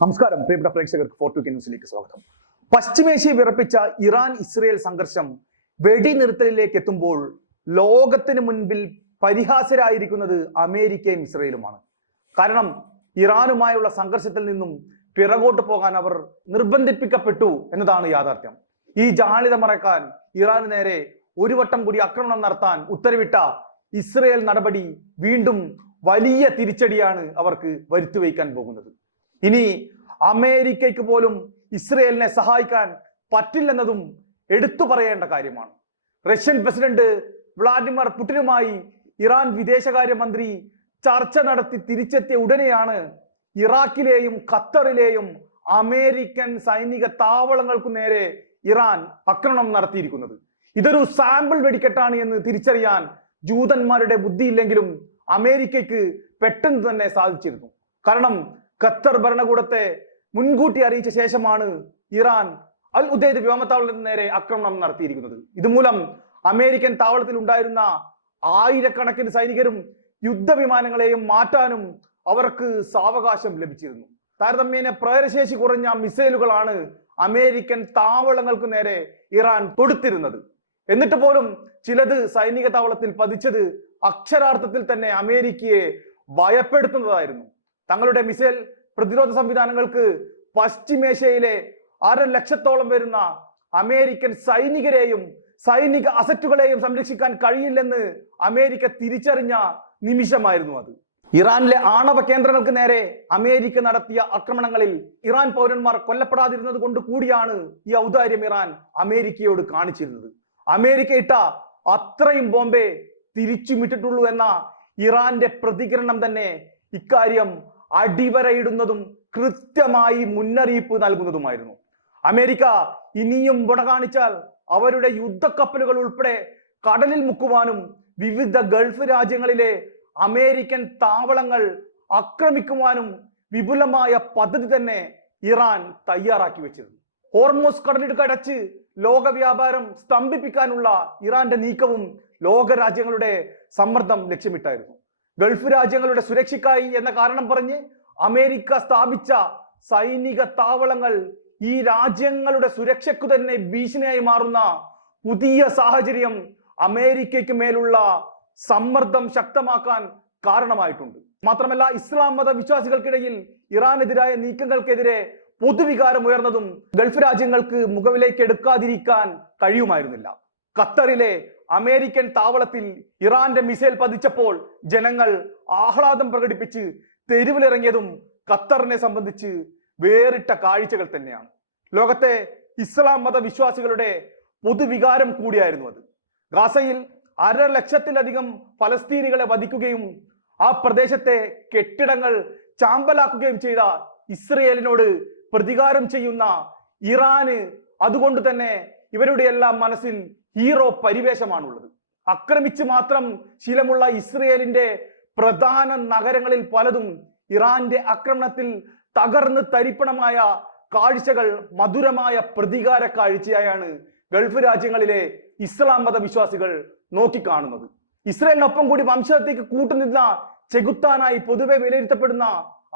നമസ്കാരം. പ്രിയപ്പെട്ട പ്രേക്ഷകർക്ക് ഫോർട്ടു കെ ന്യൂസിലേക്ക് സ്വാഗതം. പശ്ചിമേഷ്യയെ വിറപ്പിച്ച ഇറാൻ ഇസ്രയേൽ സംഘർഷം വെടിനിർത്തലിലേക്ക് എത്തുമ്പോൾ ലോകത്തിന് മുൻപിൽ പരിഹാസരായിരിക്കുന്നത് അമേരിക്കയും ഇസ്രയേലുമാണ്. കാരണം ഇറാനുമായുള്ള സംഘർഷത്തിൽ നിന്നും പിറകോട്ട് പോകാൻ അവർ നിർബന്ധിപ്പിക്കപ്പെട്ടു എന്നതാണ് യാഥാർത്ഥ്യം. ഈ ജാളിത മറക്കാൻ ഇറാന് നേരെ ഒരു വട്ടം കൂടി ആക്രമണം നടത്താൻ ഉത്തരവിട്ട ഇസ്രയേൽ നടപടി വീണ്ടും വലിയ തിരിച്ചടിയാണ് അവർക്ക് വരുത്തിവയ്ക്കാൻ പോകുന്നത്. ഇനി അമേരിക്കയ്ക്ക് പോലും ഇസ്രയേലിനെ സഹായിക്കാൻ പറ്റില്ലെന്നതും എടുത്തു പറയേണ്ട കാര്യമാണ്. റഷ്യൻ പ്രസിഡന്റ് വ്ളാഡിമിർ പുടിനുമായി ഇറാൻ വിദേശകാര്യമന്ത്രി ചർച്ച നടത്തി തിരിച്ചെത്തിയ ഉടനെയാണ് ഇറാഖിലെയും ഖത്തറിലെയും അമേരിക്കൻ സൈനിക താവളങ്ങൾക്കു നേരെ ഇറാൻ ആക്രമണം നടത്തിയിരിക്കുന്നത്. ഇതൊരു സാമ്പിൾ വെടിക്കെട്ടാണ് എന്ന് തിരിച്ചറിയാൻ ജൂതന്മാരുടെ ബുദ്ധിയില്ലെങ്കിലും അമേരിക്കയ്ക്ക് പെട്ടെന്ന് തന്നെ സാധിച്ചിരുന്നു. കാരണം ഖത്തർ ഭരണകൂടത്തെ മുൻകൂട്ടി അറിയിച്ച ശേഷമാണ് ഇറാൻ അൽ ഉദൈദ് വ്യോമത്താവളത്തിന് നേരെ ആക്രമണം നടത്തിയിരിക്കുന്നത്. ഇതുമൂലം അമേരിക്കൻ താവളത്തിൽ ഉണ്ടായിരുന്ന ആയിരക്കണക്കിന് സൈനികരും യുദ്ധവിമാനങ്ങളെയും മാറ്റാനും അവർക്ക് സാവകാശം ലഭിച്ചിരുന്നു. താരതമ്യേന പ്രേരശേഷി കുറഞ്ഞ മിസൈലുകളാണ് അമേരിക്കൻ താവളങ്ങൾക്ക് നേരെ ഇറാൻ തൊടുത്തിരുന്നത്. എന്നിട്ട് പോലും ചിലത് സൈനിക താവളത്തിൽ പതിച്ചത് അക്ഷരാർത്ഥത്തിൽ തന്നെ അമേരിക്കയെ ഭയപ്പെടുത്തുന്നതായിരുന്നു. തങ്ങളുടെ മിസൈൽ പ്രതിരോധ സംവിധാനങ്ങൾക്ക് പശ്ചിമേഷ്യയിലെ അര ലക്ഷത്തോളം വരുന്ന അമേരിക്കൻ സൈനികരെയും സൈനിക അസറ്റുകളെയും സംരക്ഷിക്കാൻ കഴിയില്ലെന്ന് അമേരിക്ക തിരിച്ചറിഞ്ഞ നിമിഷമായിരുന്നു അത്. ഇറാനിലെ ആണവ കേന്ദ്രങ്ങൾക്ക് നേരെ അമേരിക്ക നടത്തിയ ആക്രമണങ്ങളിൽ ഇറാൻ പൗരന്മാർ കൊല്ലപ്പെടാതിരുന്നത് കൊണ്ട് കൂടിയാണ് ഈ ഔദാര്യം ഇറാൻ അമേരിക്കയോട് കാണിച്ചിരുന്നത്. അമേരിക്ക ഇട്ട അത്രയും ബോംബെ തിരിച്ചുമിട്ടിട്ടുള്ളൂ എന്ന ഇറാന്റെ പ്രതികരണം തന്നെ ഇക്കാര്യം അടിവരയിടുന്നതും കൃത്യമായി മുന്നറിയിപ്പ് നൽകുന്നതുമായിരുന്നു. അമേരിക്ക ഇനിയും മുട കാണിച്ചാൽ അവരുടെ യുദ്ധക്കപ്പലുകൾ ഉൾപ്പെടെ കടലിൽ മുക്കുവാനും വിവിധ ഗൾഫ് രാജ്യങ്ങളിലെ അമേരിക്കൻ താവളങ്ങൾ ആക്രമിക്കുവാനും വിപുലമായ പദ്ധതി തന്നെ ഇറാൻ തയ്യാറാക്കി വെച്ചിരുന്നു. ഹോർമോസ് കടലിടുക്ക് അടച്ച് ലോക വ്യാപാരം സ്തംഭിപ്പിക്കാനുള്ള ഇറാന്റെ നീക്കവും ലോകരാജ്യങ്ങളുടെ സമ്മർദ്ദം ലക്ഷ്യമിട്ടായിരുന്നു. ഗൾഫ് രാജ്യങ്ങളുടെ സുരക്ഷയ്ക്കായി എന്ന കാരണം പറഞ്ഞ് അമേരിക്ക സ്ഥാപിച്ച സൈനിക താവളങ്ങൾ ഈ രാജ്യങ്ങളുടെ സുരക്ഷയ്ക്കു തന്നെ ഭീഷണിയായി മാറുന്ന പുതിയ സാഹചര്യം അമേരിക്കയ്ക്ക് മേലുള്ള സമ്മർദ്ദം ശക്തമാക്കാൻ കാരണമായിട്ടുണ്ട്. മാത്രമല്ല ഇസ്ലാം മത വിശ്വാസികൾക്കിടയിൽ ഇറാനെതിരായ നീക്കങ്ങൾക്കെതിരെ പൊതുവികാരം ഉയർന്നതും ഗൾഫ് രാജ്യങ്ങൾക്ക് മുഖവിലേക്ക് എടുക്കാതിരിക്കാൻ കഴിയുമായിരുന്നില്ല. ഖത്തറിലെ അമേരിക്കൻ താവളത്തിൽ ഇറാന്റെ മിസൈൽ പതിച്ചപ്പോൾ ജനങ്ങൾ ആഹ്ലാദം പ്രകടിപ്പിച്ച് തെരുവിലിറങ്ങിയതും ഖത്തറിനെ സംബന്ധിച്ച് വേറിട്ട കാഴ്ചകൾ തന്നെയാണ്. ലോകത്തെ ഇസ്ലാം മതവിശ്വാസികളുടെ പൊതുവികാരം കൂടിയായിരുന്നു അത്. ഗാസയിൽ അര ലക്ഷത്തിലധികം ഫലസ്തീനികളെ വധിക്കുകയും ആ പ്രദേശത്തെ കെട്ടിടങ്ങൾ ചാമ്പലാക്കുകയും ചെയ്ത ഇസ്രയേലിനോട് പ്രതികാരം ചെയ്യുന്ന ഇറാന് അതുകൊണ്ട് തന്നെ ഇവരുടെ എല്ലാം മനസ്സിൽ ഹീറോ പരിവേഷമാണുള്ളത്. ആക്രമിച്ച് മാത്രം ശീലമുള്ള ഇസ്രയേലിന്റെ പ്രധാന നഗരങ്ങളിൽ പലതും ഇറാന്റെ ആക്രമണത്തിൽ തകർന്ന് തരിപ്പണമായ കാഴ്ചകൾ മധുരമായ പ്രതികാര കാഴ്ചയായാണ് ഗൾഫ് രാജ്യങ്ങളിലെ ഇസ്ലാം മത വിശ്വാസികൾ നോക്കിക്കാണുന്നത്. ഇസ്രയേലിനൊപ്പം കൂടി വംശത്തേക്ക് കൂട്ടുനിന്ന ചെകുത്താനായി പൊതുവെ വിലയിരുത്തപ്പെടുന്ന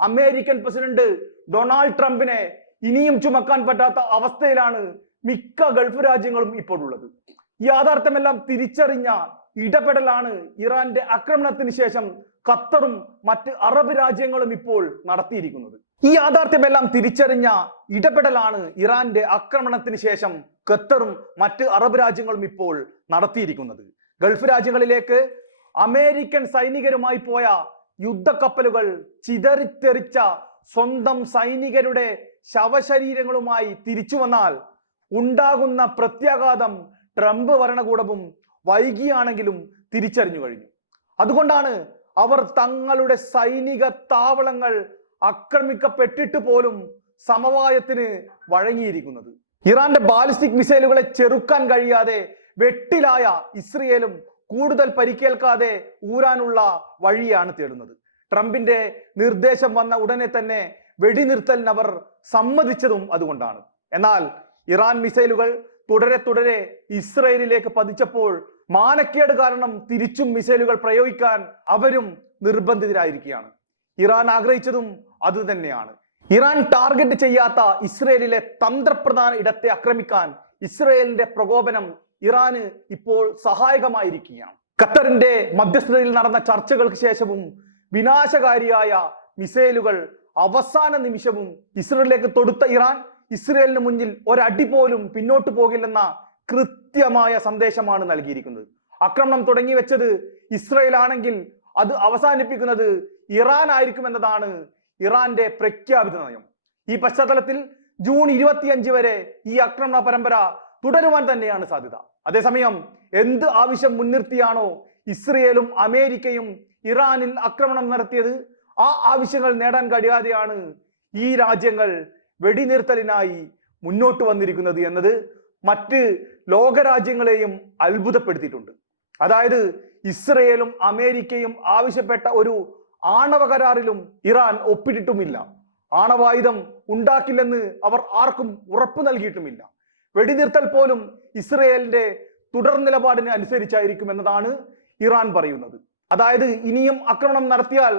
അമേരിക്കൻ പ്രസിഡന്റ് ഡൊണാൾഡ് ട്രംപിനെ ഇനിയും ചുമക്കാൻ പറ്റാത്ത അവസ്ഥയിലാണ് മിക്ക ഗൾഫ് രാജ്യങ്ങളും ഈ യാഥാർത്ഥ്യമെല്ലാം തിരിച്ചറിഞ്ഞ ഇടപെടലാണ് ഇറാന്റെ ആക്രമണത്തിന് ശേഷം ഖത്തറും മറ്റ് അറബ് രാജ്യങ്ങളും ഇപ്പോൾ നടത്തിയിരിക്കുന്നത്. ഈ യാഥാർത്ഥ്യമെല്ലാം തിരിച്ചറിഞ്ഞ ഇടപെടലാണ് ഇറാന്റെ ആക്രമണത്തിന് ശേഷം ഖത്തറും മറ്റ് അറബ് രാജ്യങ്ങളും ഇപ്പോൾ നടത്തിയിരിക്കുന്നത്. ഗൾഫ് രാജ്യങ്ങളിലേക്ക് അമേരിക്കൻ സൈനികരുമായി പോയ യുദ്ധക്കപ്പലുകൾ ചിതറിത്തെറിച്ച സ്വന്തം സൈനികരുടെ ശവശരീരങ്ങളുമായി തിരിച്ചു വന്നാൽ ഉണ്ടാകുന്ന പ്രത്യാഘാതം ട്രംപ് ഭരണകൂടവും വൈകിയാണെങ്കിലും തിരിച്ചറിഞ്ഞു കഴിഞ്ഞു. അതുകൊണ്ടാണ് അവർ തങ്ങളുടെ സൈനിക താവളങ്ങൾ ആക്രമിക്കപ്പെട്ടിട്ട് പോലും സമവായത്തിന് വഴങ്ങിയിരിക്കുന്നത്. ഇറാന്റെ ബാലിസ്റ്റിക് മിസൈലുകളെ ചെറുക്കാൻ കഴിയാതെ വെട്ടിലായ ഇസ്രയേലും കൂടുതൽ പരിക്കേൽക്കാതെ ഊരാനുള്ള വഴിയാണ് തേടുന്നത്. ട്രംപിന്റെ നിർദ്ദേശം വന്ന ഉടനെ തന്നെ വെടിനിർത്തലിന് അവർ സമ്മതിച്ചതും അതുകൊണ്ടാണ്. എന്നാൽ ഇറാൻ മിസൈലുകൾ തുടരെ തുടരെ ഇസ്രയേലിലേക്ക് പതിച്ചപ്പോൾ മാനക്കേട് കാരണം തിരിച്ചും മിസൈലുകൾ പ്രയോഗിക്കാൻ അവരും നിർബന്ധിതരായിരിക്കുകയാണ്. ഇറാൻ ആഗ്രഹിച്ചതും അതുതന്നെയാണ് ഇറാൻ ടാർഗറ്റ് ചെയ്യാത്ത ഇസ്രയേലിലെ തന്ത്രപ്രധാന ഇടത്തെ ആക്രമിക്കാൻ ഇസ്രയേലിന്റെ പ്രകോപനം ഇറാന് ഇപ്പോൾ സഹായകമായിരിക്കുകയാണ്. ഖത്തറിന്റെ മധ്യസ്ഥതയിൽ നടന്ന ചർച്ചകൾക്ക് ശേഷവും വിനാശകാരിയായ മിസൈലുകൾ അവസാന നിമിഷവും ഇസ്രയേലിലേക്ക് തൊടുത്ത ഇറാൻ ഇസ്രയേലിന് മുന്നിൽ ഒരടി പോലും പിന്നോട്ട് പോകില്ലെന്ന കൃത്യമായ സന്ദേശമാണ് നൽകിയിരിക്കുന്നത്. ആക്രമണം തുടങ്ങി വെച്ചത് ഇസ്രയേൽ ആണെങ്കിൽ അത് അവസാനിപ്പിക്കുന്നത് ഇറാൻ ആയിരിക്കും എന്നതാണ് ഇറാന്റെ പ്രഖ്യാപിത നയം. ഈ പശ്ചാത്തലത്തിൽ ജൂൺ ഇരുപത്തിയഞ്ച് വരെ ഈ ആക്രമണ പരമ്പര തുടരുവാൻ തന്നെയാണ് സാധ്യത. അതേസമയം എന്ത് ആവശ്യം മുൻനിർത്തിയാണോ ഇസ്രയേലും അമേരിക്കയും ഇറാനിൽ ആക്രമണം നടത്തിയത് ആ ആവശ്യങ്ങൾ നേടാൻ കഴിയാതെയാണ് ഈ രാജ്യങ്ങൾ വെടിനിർത്തലിനായി മുന്നോട്ട് വന്നിരിക്കുന്നത് എന്നത് മറ്റ് ലോകരാജ്യങ്ങളെയും അത്ഭുതപ്പെടുത്തിയിട്ടുണ്ട്. അതായത് ഇസ്രയേലും അമേരിക്കയും ആവശ്യപ്പെട്ട ഒരു ആണവ കരാറിലും ഇറാൻ ഒപ്പിട്ടിട്ടുമില്ല. ആണവായുധം ഉണ്ടാക്കില്ലെന്ന് അവർ ആർക്കും ഉറപ്പു നൽകിയിട്ടുമില്ല. വെടിനിർത്തൽ പോലും ഇസ്രയേലിന്റെ തുടർ നിലപാടിന് അനുസരിച്ചായിരിക്കും എന്നതാണ് ഇറാൻ പറയുന്നത്. അതായത് ഇനിയും ആക്രമണം നടത്തിയാൽ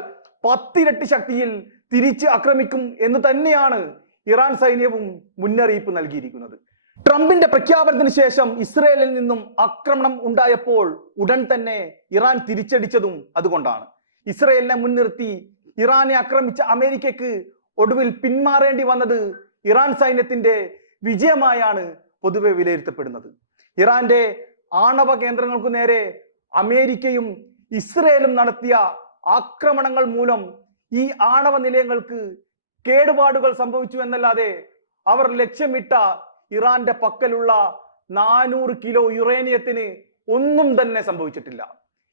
പത്തിരട്ടി ശക്തിയിൽ തിരിച്ച് ആക്രമിക്കും എന്ന് തന്നെയാണ് ഇറാൻ സൈന്യവും മുന്നറിയിപ്പ് നൽകിയിരിക്കുന്നത്. ട്രംപിന്റെ പ്രഖ്യാപനത്തിന് ശേഷം ഇസ്രയേലിൽ നിന്നും ആക്രമണം ഉണ്ടായപ്പോൾ ഉടൻ തന്നെ ഇറാൻ തിരിച്ചടിച്ചതും അതുകൊണ്ടാണ്. ഇസ്രയേലിനെ മുൻനിർത്തി ഇറാനെ ആക്രമിച്ച അമേരിക്കയ്ക്ക് ഒടുവിൽ പിന്മാറേണ്ടി വന്നത് ഇറാൻ സൈന്യത്തിന്റെ വിജയമായാണ് പൊതുവെ വിലയിരുത്തപ്പെടുന്നത്. ഇറാന്റെ ആണവ കേന്ദ്രങ്ങൾക്കു നേരെ അമേരിക്കയും ഇസ്രയേലും നടത്തിയ ആക്രമണങ്ങൾ മൂലം ഈ ആണവ നിലയങ്ങൾക്ക് കേടുപാടുകൾ സംഭവിച്ചു എന്നല്ലാതെ അവർ ലക്ഷ്യമിട്ട ഇറാന്റെ പക്കലുള്ള നാനൂറ് കിലോ യുറേനിയത്തിന് ഒന്നും തന്നെ സംഭവിച്ചിട്ടില്ല.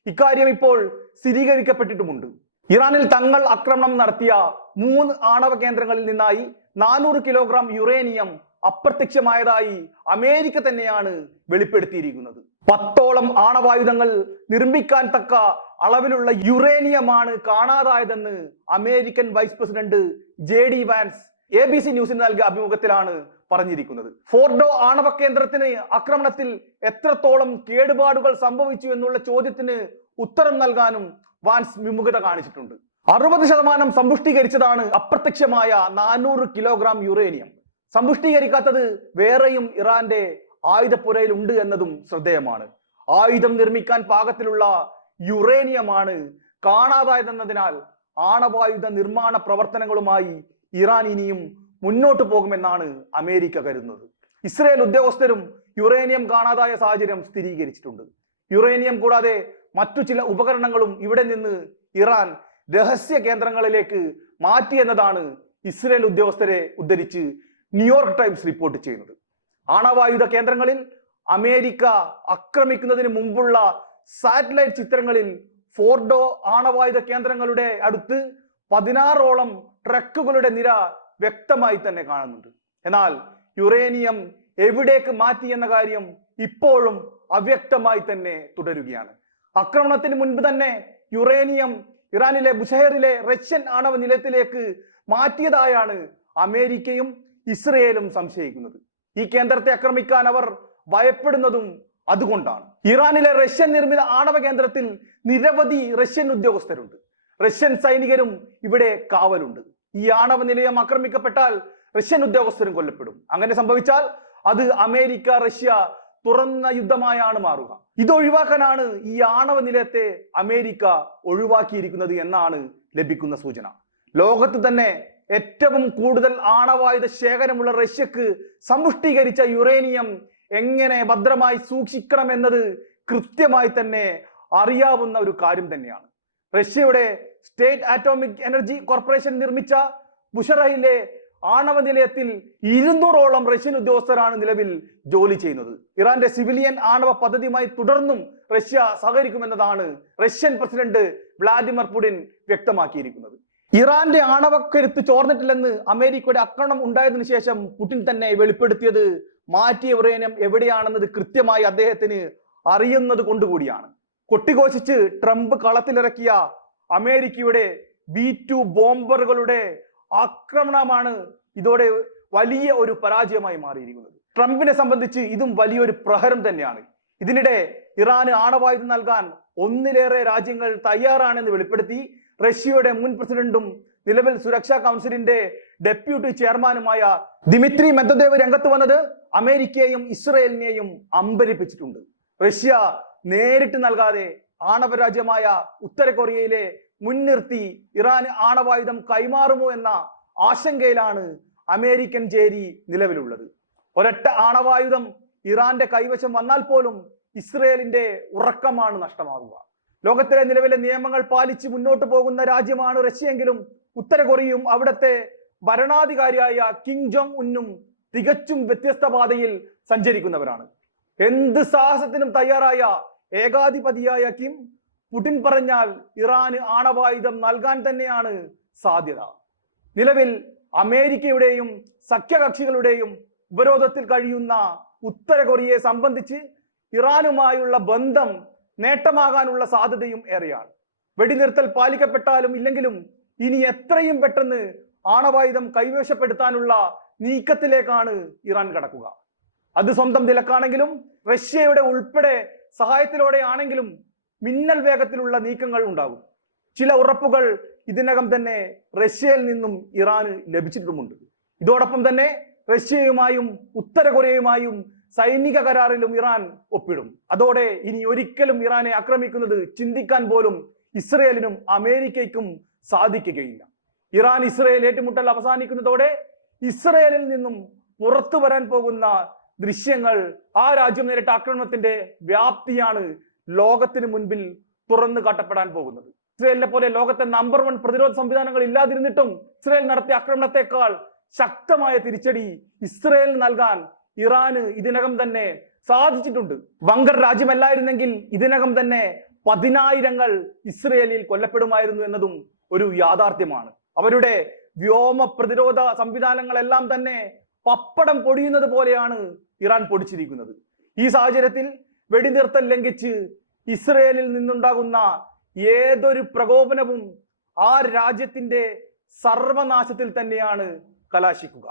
ഇക്കാര്യം ഇപ്പോൾ സ്ഥിരീകരിക്കപ്പെട്ടിട്ടുമുണ്ട്. ഇറാനിൽ തങ്ങൾ ആക്രമണം നടത്തിയ മൂന്ന് ആണവ കേന്ദ്രങ്ങളിൽ നിന്നായി നാനൂറ് കിലോഗ്രാം യുറേനിയം അപ്രത്യക്ഷമായതായി അമേരിക്ക തന്നെയാണ് വെളിപ്പെടുത്തിയിരിക്കുന്നത്. പത്തോളം ആണവായുധങ്ങൾ നിർമ്മിക്കാൻ തക്ക അളവിലുള്ള യുറേനിയമാണ് കാണാതായതെന്ന് American vice president J D Vance A B C ന്യൂസിന് നൽകിയ അഭിമുഖത്തിലാണ് പറഞ്ഞിരിക്കുന്നത്. ഫോർഡോ ആണവ കേന്ദ്രത്തിന് ആക്രമണത്തിൽ എത്രത്തോളം കേടുപാടുകൾ സംഭവിച്ചു എന്നുള്ള ചോദ്യത്തിന് ഉത്തരം നൽകാനും വാൻസ് വിമുഖത കാണിച്ചിട്ടുണ്ട്. അറുപത് ശതമാനം സമ്പുഷ്ടീകരിച്ചതാണ് അപ്രത്യക്ഷമായ നാനൂറ് കിലോഗ്രാം യുറേനിയം. സമ്പുഷ്ടീകരിക്കാത്തത് വേറെയും ഇറാന്റെ ആയുധപ്പുരയിൽ ഉണ്ട് എന്നതും ശ്രദ്ധേയമാണ്. ആയുധം നിർമ്മിക്കാൻ പാകത്തിലുള്ള യുറേനിയമാണ്. കാണാതായതെന്നതിനാൽ ആണവായുധ നിർമ്മാണ പ്രവർത്തനങ്ങളുമായി ഇറാൻ ഇനിയും മുന്നോട്ട് പോകുമെന്നാണ് അമേരിക്ക കരുതുന്നത്. ഇസ്രയേൽ ഉദ്യോഗസ്ഥരും യുറേനിയം കാണാതായ സാഹചര്യം സ്ഥിരീകരിച്ചിട്ടുണ്ട്. യുറേനിയം കൂടാതെ മറ്റു ചില ഉപകരണങ്ങളും ഇവിടെ നിന്ന് ഇറാൻ രഹസ്യ കേന്ദ്രങ്ങളിലേക്ക് മാറ്റി എന്നതാണ് ഇസ്രയേൽ ഉദ്യോഗസ്ഥരെ ഉദ്ധരിച്ച് ന്യൂയോർക്ക് ടൈംസ് റിപ്പോർട്ട് ചെയ്യുന്നത്. ആണവായുധ കേന്ദ്രങ്ങളിൽ അമേരിക്ക ആക്രമിക്കുന്നതിന് മുമ്പുള്ള സാറ്റലൈറ്റ് ചിത്രങ്ങളിൽ ഫോർഡോ ആണവായുധ കേന്ദ്രങ്ങളുടെ അടുത്ത് പതിനാറോളം ട്രക്കുകളുടെ നിര വ്യക്തമായി തന്നെ കാണുന്നുണ്ട്. എന്നാൽ യുറേനിയം എവിടേക്ക് മാറ്റി എന്ന കാര്യം ഇപ്പോഴും അവ്യക്തമായി തന്നെ തുടരുകയാണ്. ആക്രമണത്തിന് മുൻപ് തന്നെ യുറേനിയം ഇറാനിലെ ബുഷഹറിലെ റഷ്യൻ ആണവ നിലയത്തിലേക്ക് മാറ്റിയതായാണ് അമേരിക്കയും ഇസ്രയേലും സംശയിക്കുന്നത്. ഈ കേന്ദ്രത്തെ ആക്രമിക്കാൻ അവർ ഭയപ്പെടുന്നതും അതുകൊണ്ടാണ്. ഇറാനിലെ റഷ്യൻ നിർമ്മിത ആണവ കേന്ദ്രത്തിൽ നിരവധി റഷ്യൻ ഉദ്യോഗസ്ഥരുണ്ട്. റഷ്യൻ സൈനികരും ഇവിടെ കാവലുണ്ട്. ഈ ആണവ നിലയം ആക്രമിക്കപ്പെട്ടാൽ റഷ്യൻ ഉദ്യോഗസ്ഥരും കൊല്ലപ്പെടും. അങ്ങനെ സംഭവിച്ചാൽ അത് അമേരിക്ക റഷ്യ തുറന്ന യുദ്ധമായാണ് മാറുക. ഇത് ഒഴിവാക്കാനാണ് ഈ ആണവ നിലയത്തെ അമേരിക്ക ഒഴിവാക്കിയിരിക്കുന്നത് എന്നാണ് ലഭിക്കുന്ന സൂചന. ലോകത്ത് തന്നെ ഏറ്റവും കൂടുതൽ ആണവായുധ ശേഖരമുള്ള റഷ്യക്ക് സമ്പുഷ്ടീകരിച്ച യുറേനിയം എങ്ങനെ ഭദ്രമായി സൂക്ഷിക്കണം എന്നത് കൃത്യമായി തന്നെ അറിയാവുന്ന ഒരു കാര്യം തന്നെയാണ്. റഷ്യയുടെ സ്റ്റേറ്റ് ആറ്റോമിക് എനർജി കോർപ്പറേഷൻ നിർമ്മിച്ച ബുഷറയിലെ ആണവ നിലയത്തിൽ ഇരുന്നൂറോളം റഷ്യൻ ഉദ്യോഗസ്ഥരാണ് നിലവിൽ ജോലി ചെയ്യുന്നത്. ഇറാന്റെ സിവിലിയൻ ആണവ പദ്ധതിയുമായി തുടർന്നും റഷ്യ സഹകരിക്കുമെന്നതാണ് റഷ്യൻ പ്രസിഡന്റ് വ്ളാഡിമിർ പുടിൻ വ്യക്തമാക്കിയിരിക്കുന്നത്. ഇറാന്റെ ആണവക്കരുത്ത് ചോർന്നിട്ടില്ലെന്ന് അമേരിക്കയുടെ ആക്രമണം ഉണ്ടായതിനു ശേഷം പുടിൻ തന്നെ വെളിപ്പെടുത്തിയത് മാറ്റിയ യുറേനിയം എവിടെയാണെന്നത് കൃത്യമായി അദ്ദേഹത്തിന് അറിയുന്നത് കൊണ്ടുകൂടിയാണ്. കൊട്ടിഘോഷിച്ച് ട്രംപ് കളത്തിലിറക്കിയ അമേരിക്കയുടെ ബി ടു ബോംബറുകളുടെ ആക്രമണമാണ് ഇതോടെ വലിയ ഒരു പരാജയമായി മാറിയിരിക്കുന്നത്. ട്രംപിനെ സംബന്ധിച്ച് ഇതും വലിയൊരു പ്രഹരം തന്നെയാണ്. ഇതിനിടെ ഇറാന് ആണവായുധം നൽകാൻ ഒന്നിലേറെ രാജ്യങ്ങൾ തയ്യാറാണെന്ന് വെളിപ്പെടുത്തി. റഷ്യയുടെ മുൻ പ്രസിഡന്റും നിലവിൽ സുരക്ഷാ കൗൺസിലിന്റെ ഡെപ്യൂട്ടി ചെയർമാനുമായ ദിമിത്രി മെദ്വദേവ് രംഗത്ത് വന്നത് അമേരിക്കയെയും ഇസ്രയേലിനെയും അമ്പരിപ്പിച്ചിട്ടുണ്ട്. റഷ്യ നേരിട്ട് നൽകാതെ ആണവ രാജ്യമായ ഉത്തര കൊറിയയിലെ മുൻനിർത്തി ഇറാന് ആണവായുധം കൈമാറുമോ എന്ന ആശങ്കയിലാണ് അമേരിക്കൻ ചേരി നിലവിലുള്ളത്. ഒരൊറ്റ ആണവായുധം ഇറാന്റെ കൈവശം വന്നാൽ പോലും ഇസ്രയേലിന്റെ ഉറക്കമാണ് നഷ്ടമാകുക. ലോകത്തിലെ നിലവിലെ നിയമങ്ങൾ പാലിച്ച് മുന്നോട്ട് പോകുന്ന രാജ്യമാണ് റഷ്യയെങ്കിലും ഉത്തര കൊറിയയും അവിടുത്തെ ഭരണാധികാരിയായ കിങ് ജോങ് ഉന്നും തികച്ചും വ്യത്യസ്ത പാതയിൽ സഞ്ചരിക്കുന്നവരാണ്. എന്ത് സാഹസത്തിനും തയ്യാറായ ഏകാധിപതിയായ കിം പുടിൻ പറഞ്ഞാൽ ഇറാന് ആണവായുധം നൽകാൻ തന്നെയാണ് സാധ്യത. നിലവിൽ അമേരിക്കയുടെയും സഖ്യകക്ഷികളുടെയും ഉപരോധത്തിൽ കഴിയുന്ന ഉത്തര കൊറിയയെ സംബന്ധിച്ച് ഇറാനുമായുള്ള ബന്ധം നേട്ടമാകാനുള്ള സാധ്യതയും ഏറെയാണ്. വെടിനിർത്തൽ പാലിക്കപ്പെട്ടാലും ഇല്ലെങ്കിലും ഇനി എത്രയും പെട്ടെന്ന് ആണവായുധം കൈവശപ്പെടുത്താനുള്ള നീക്കത്തിലേക്കാണ് ഇറാൻ കടക്കുക. അത് സ്വന്തം നിലക്കാണെങ്കിലും റഷ്യയുടെ ഉൾപ്പെടെ സഹായത്തിലൂടെ ആണെങ്കിലും മിന്നൽ വേഗത്തിലുള്ള നീക്കങ്ങൾ ഉണ്ടാകും. ചില ഉറപ്പുകൾ ഇതിനകം തന്നെ റഷ്യയിൽ നിന്നും ഇറാന് ലഭിച്ചിട്ടുമുണ്ട്. ഇതോടൊപ്പം തന്നെ റഷ്യയുമായും ഉത്തര കൊറിയയുമായും സൈനിക കരാറിലും ഇറാൻ ഒപ്പിടും. അതോടെ ഇനി ഒരിക്കലും ഇറാനെ ആക്രമിക്കുന്നത് ചിന്തിക്കാൻ പോലും ഇസ്രയേലിനും അമേരിക്കയ്ക്കും സാധിക്കുകയില്ല. ഇറാൻ ഇസ്രയേൽ ഏറ്റുമുട്ടൽ അവസാനിക്കുന്നതോടെ ഇസ്രയേലിൽ നിന്നും പുറത്തു വരാൻ പോകുന്ന ദൃശ്യങ്ങൾ ആ രാജ്യം നേരിട്ട ആക്രമണത്തിന്റെ വ്യാപ്തിയാണ് ലോകത്തിന് മുൻപിൽ തുറന്നു കാട്ടപ്പെടാൻ പോകുന്നത്. ഇസ്രയേലിനെ പോലെ ലോകത്തെ നമ്പർ വൺ പ്രതിരോധ സംവിധാനങ്ങൾ ഇല്ലാതിരുന്നിട്ടും ഇസ്രയേൽ നടത്തിയ ആക്രമണത്തെക്കാൾ ശക്തമായ തിരിച്ചടി ഇസ്രയേൽ നൽകാൻ ഇറാന് ഇതിനകം തന്നെ സാധിച്ചിട്ടുണ്ട്. വങ്കർ രാജ്യമല്ലായിരുന്നെങ്കിൽ ഇതിനകം തന്നെ പതിനായിരങ്ങൾ ഇസ്രയേലിൽ കൊല്ലപ്പെടുമായിരുന്നു എന്നതും ഒരു യാഥാർത്ഥ്യമാണ്. അവരുടെ വ്യോമ പ്രതിരോധ സംവിധാനങ്ങളെല്ലാം തന്നെ പപ്പടം പൊടിയുന്നത് പോലെയാണ് ഇറാൻ പൊടിച്ചിരിക്കുന്നത്. ഈ സാഹചര്യത്തിൽ വെടിനിർത്തൽ ലംഘിച്ച് ഇസ്രയേലിൽ നിന്നുണ്ടാകുന്ന ഏതൊരു പ്രകോപനവും ആ രാജ്യത്തിന്റെ സർവനാശത്തിൽ തന്നെയാണ് കലാശിക്കുക.